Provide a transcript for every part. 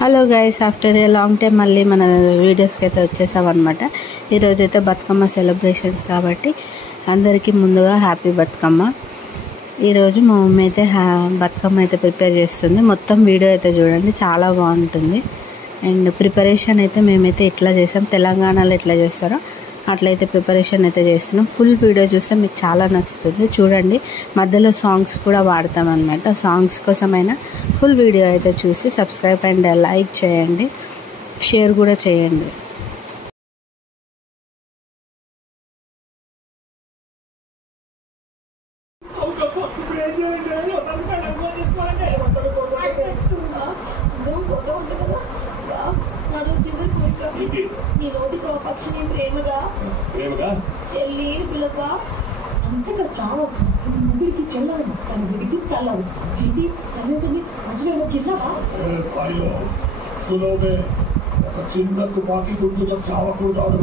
Hello guys, after a long time మళ్ళీ మన వీడియోస్కి అయితే వచ్చేసామన్నమాట. ఈరోజు అయితే బతుకమ్మ సెలబ్రేషన్స్ కాబట్టి అందరికీ ముందుగా హ్యాపీ బతుకమ్మ. ఈరోజు మా మమ్మీ అయితే బతుకమ్మ అయితే ప్రిపేర్ చేస్తుంది. మొత్తం వీడియో అయితే చూడండి, చాలా బాగుంటుంది. అండ్ ప్రిపరేషన్ అయితే మేమైతే ఎట్లా చేసాం, తెలంగాణలో ఎట్లా చేస్తారో అట్లయితే ప్రిపరేషన్ అయితే చేస్తున్నాం. ఫుల్ వీడియో చూస్తే మీకు చాలా నచ్చుతుంది, చూడండి. మధ్యలో సాంగ్స్ కూడా వాడతాం అన్నమాట. సాంగ్స్ కోసమైనా ఫుల్ వీడియో అయితే చూసి సబ్స్క్రైబ్ అండ్ లైక్ చేయండి, షేర్ కూడా చేయండి. నీ నోటితో పక్షిని ప్రేమగా చెల్లి పిలప అంతగా చావచ్చు. ముగ్గురికి చెల్లాలి, తన గుడికి తల్లాలి. ఇది తల్లి మంచిగా కిందవా ఒక చిన్న తుపాకీ గుర్తుతో చావకూడదు.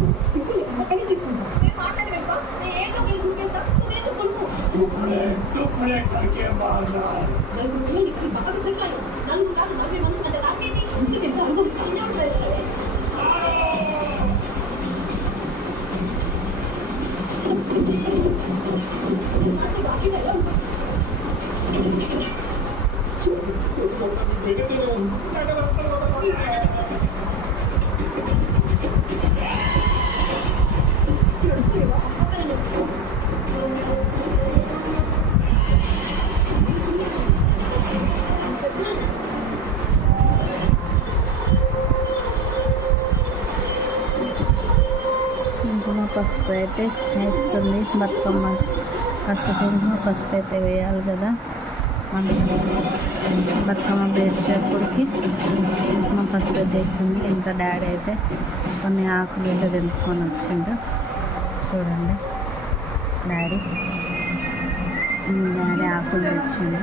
పసుపు అయితే వేస్తుంది బతుకమ్మ. ఫస్ట్ ఆఫ్ ఆల్ పసుపు అయితే వేయాలి కదా. బతుకమ్మ పేర్చేపటికి మా పసుపు అయితే వేస్తుంది. ఇంకా డాడీ అయితే కొన్ని ఆకులు అయితే తెంపుకొని వచ్చిండు. చూడండి, డాడీ ఆకులు తెచ్చిండు.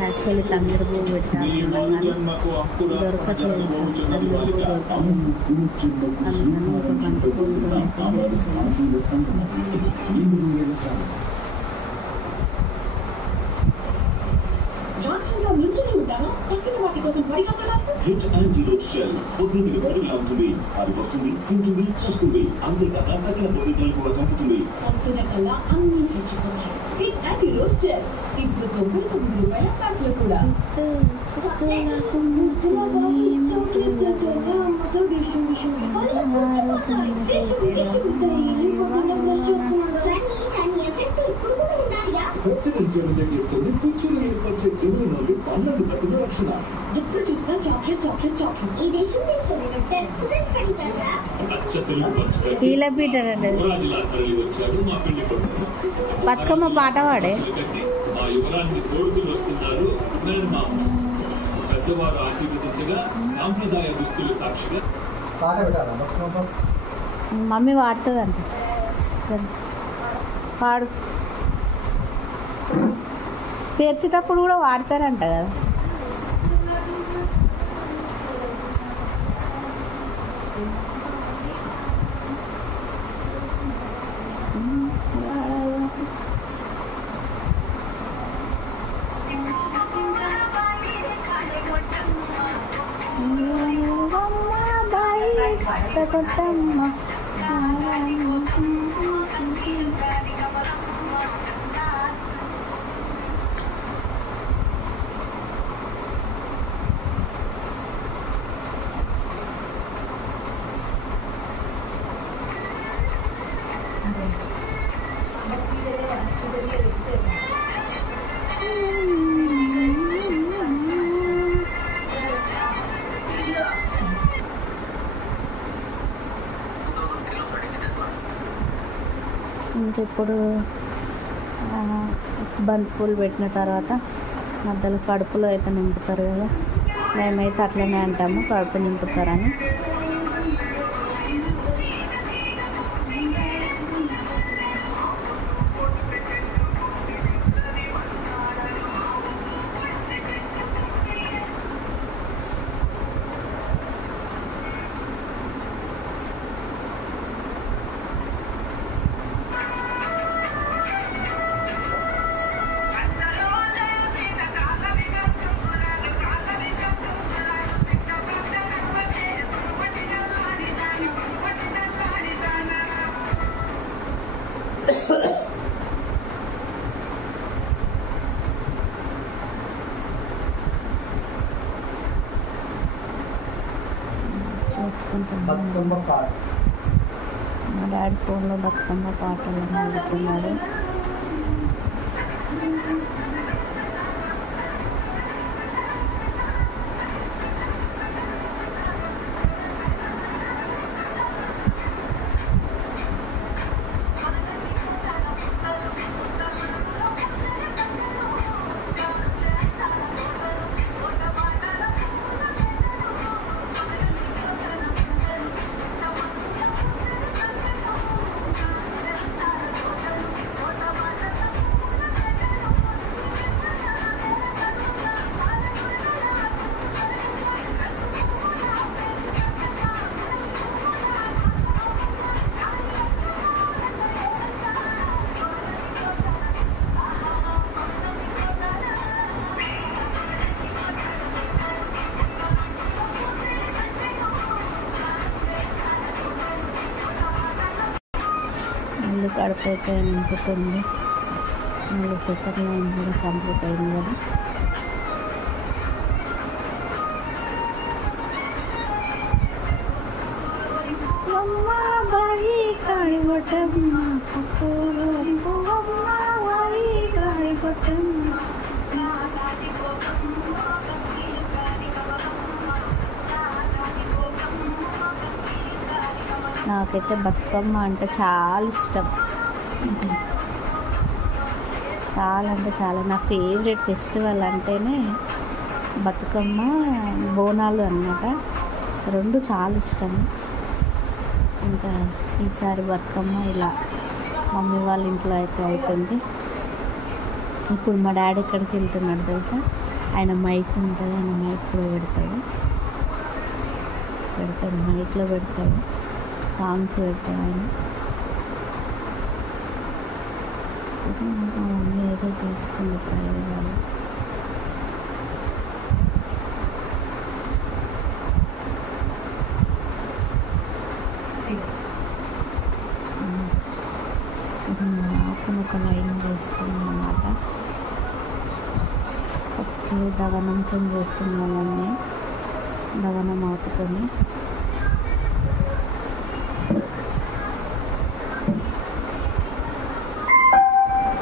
యాక్చువల్లీ తంగేడు పువ్వు పెట్టాలి, దొరకట్లేదు. తంగేడు పువ్వు దొరకదు, అందుకని ఒక బంతి పువ్వుతో హిట్ యాంటీలోడ్ షెల్ పొద్దున్నకి బడిలా ఉంటుంది, అది వస్తుంది, తింటుంది, చూస్తుంది. అంతేకాక తగిన పొద్దున్నలు కూడా చంపుతుంది. పొద్దున కల్లా అన్ని చచ్చిపోతాయి. హిట్ యాంటీలోడ్ షెల్ ఇప్పుడు 99 రూపాయల ప్యాక్లు కూడా. చెక్కిస్తుంది, పుచ్చులు ఏర్పరిచే క్రిముల నుండి 12 కట్టుల రక్షణ. ఎప్పుడు చూసినా చాక్లెట్ చాక్లెట్ చాక్లెట్. బతుకమ్మ పాట పాడే మా యువరాన్ని తోడుకుని వస్తున్నారు. పెద్దవారు ఆశీర్వదించగా సాంప్రదాయ దుస్తులు సాక్షిగా మమ్మీ వాడుతుందంట. పాడు, పేర్చేటప్పుడు కూడా వాడతారంట కదా. ఇంకిప్పుడు బంతిపూలు పెట్టిన తర్వాత మధ్యలో కడుపులో అయితే నింపుతారు కదా, మేమైతే అట్లనే అంటాము, కడుపు నింపుతారని. బతుకమ్మ పాట మా డాడీ ఫోన్లో బతుకమ్మ పాటలు పాడుతున్నాడు. మళ్ళీ కడుపు అయితే నింపుతుంది. మళ్ళీ సెకండ్ లైన్ కూడా కంప్లీట్ అయింది కదా. నాకైతే బతుకమ్మ అంటే చాలా ఇష్టం, చాలా అంటే చాలా. నా ఫేవరెట్ ఫెస్టివల్ అంటేనే బతుకమ్మ, బోనాలు అన్నమాట. రెండు చాలా ఇష్టం. ఇంకా ఈసారి బతుకమ్మ ఇలా మమ్మీ వాళ్ళ ఇంట్లో అయితే అవుతుంది. ఇప్పుడు మా డాడీ ఎక్కడికి వెళ్తున్నాడు తెలుసా? ఆయన మైక్ ఉంటుంది, ఆయన మైక్లో పెడతాడు, మైక్లో పెడతాడు, సాంగ్స్ పెడతాడు ఆయన. ఇంకా మమ్మీ ఏదో చేస్తుంది ప్రయోగాలు. ఆకును ఒక లైన్ చేస్తుంది అన్నమాట. ఓకే, దవనంతో చేస్తుంది మా మమ్మీ, దవనం ఆకుతోని.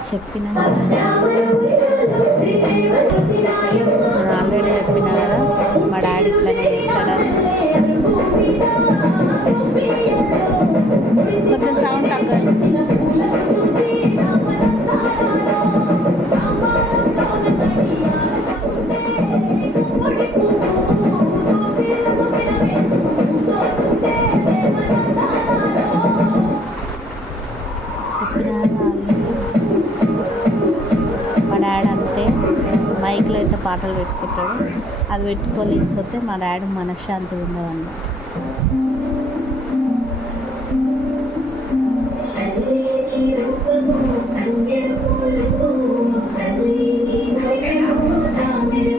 చెప్పిన ఆల్రెడీ చెప్పిన కదా మా డాడీ ఇట్లనే చేస్తాడని. కొంచెం సౌండ్ తక్కువ. చెప్పిన మా డాడీ అంతే, మైక్లో అయితే పాటలు పెట్టుకుంటాడు. అది పెట్టుకోలేకపోతే మా డాడీ మనశ్శాంతి ఉండదన్నమాట.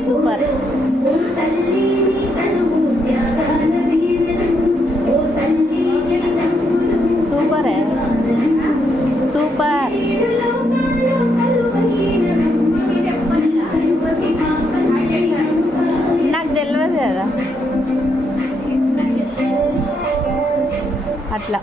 సూపర్. సూపరే, సూపర్. నాకు తెలియదు కదా అట్లా.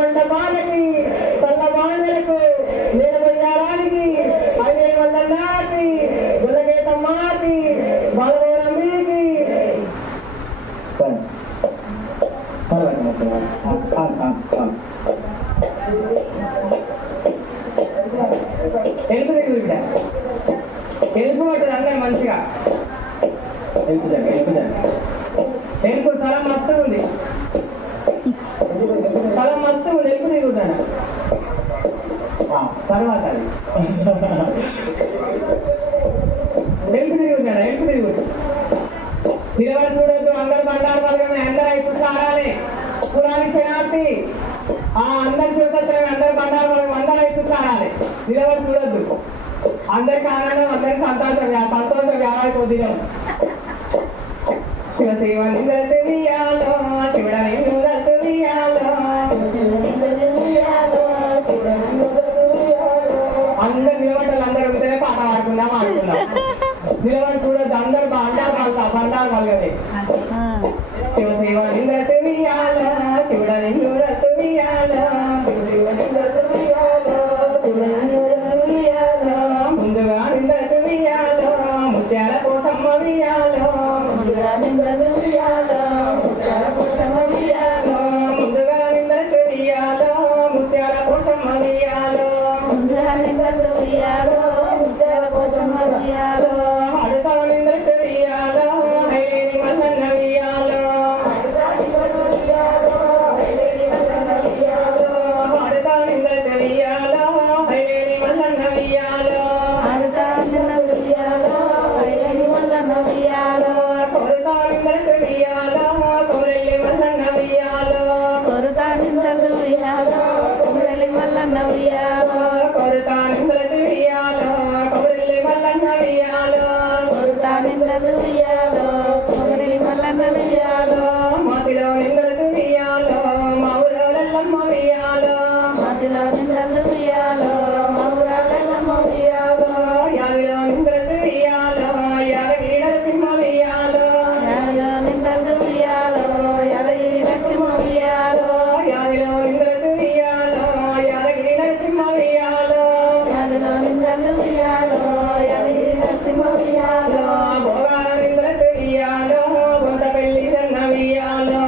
మండపాలకి సల్ల బాణలకు నేలబయ్యారానికి 5,000 వందలాకి గుల్లగేతమ్మాకి బాలగోరమ్మకి తెలుపు బిడ్డ తెలుపు పట్టదు అన్నీ మంచిగా తెలుపు స్థలం మస్తు ఉంది స్థలం మస్తు ఉంది తెలుపు దిగుతాను తర్వాత తెలుపు దిగుతాడు తెలుపు దిగుతాడు నిలబడి చూడొద్దు అందరు బండారు పలకమే అందరు అయిపోతూ ఆడాలి పురానికి శనార్థి అందరు చూడొచ్చు అందరు బండారు పలకం అందరు అయిపోతూ ఆడాలి నిలబడి చూడొద్దు అందరికి ఆనందం అందరికి సంతోషం వ్యాపారి కొద్దిగా శివశివని తెలియాలో శివుడని తెలియాలో అందరు నిలబడ్డారు అందరు ఉంటేనే పాట పాడుకుందాం ఆడుకుందాం నిలబడి చూడొద్దు అందరు బండారు పలకది శివశివని తెలియాలో శివుడని తెలియాలో ముందుగా నిందలు తెలియాలో ముత్యాల కోసమ్మ వియాలో ముందుగా నిందలు తెలియాలో ముత్యాల కోసమ్మ వియాలో అడుతా నిందలు తెలియాలో హైలేని మల్లన్న వియాలో అడుతా నిందలు తెలియాలో హైలేని మల్లన్న వియాలో కొరతా నిందలు తెలియాలో హైలేని మల్లన్న వియాలో కొమరెల్లి మల్లన్న వియాలో కొరతా నిందలు వియాలో కొమరెల్లి మల్లన్న వియాలో కొరతా నిందలు తెలియాలో కొమరెల్లి మల్లన్న వియాలో కొరతా నిందలు వియాలో కొమరెల్లి మల్లన్న వియాలో మాతిలో నిందలు తెలియాలో మా ఊరలమ్మ వియాలో మాతిలో నిందలు వియాలో మా ఊరలమ్మ వియాలో యావిలో నిందలు తెలియాలో యాదగిరి నరసింహ వియాలో యావిలో నిందలు వియాలో యాదగిరి నరసింహ వియాలో యావిలో నిందలు తెలియాలో యాదగిరి నరసింహ వియాలో యావిలో నిందలు వియాలో యాదగిరి నరసింహ వియాలో భోగాల నిందలు తెలియాలో బొంత పెళ్లి జన్న వియాలో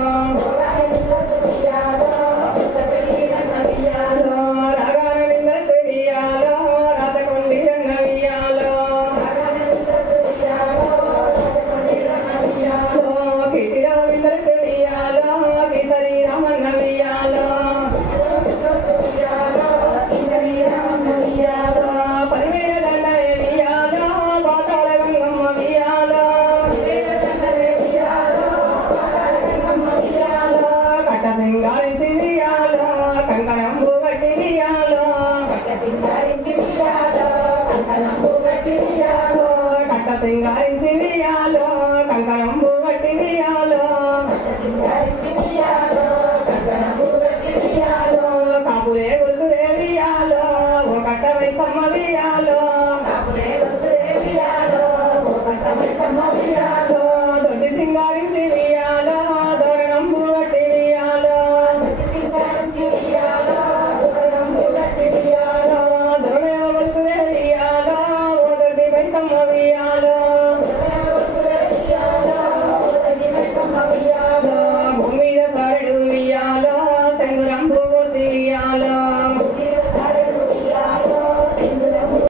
రాగాల నిందలు తెలియాలో రాతకొండి జన్న వియాలో కిటిలో నిందలు తెలియాలో కిసరి రామన్న వియాలో పరివేడ దండనే వియాలో పాతాళ గంగమ్మ వియాలో కట్ట సింగారించి వియాలో కంకణంబు గట్టి వియాలో కట్ట సింగారించి వియాలో కంకణంబు గట్టి వియాలో కాపులే గుర్తులే వియాలో ఓ కట్ట వైసమ్మ వియాలో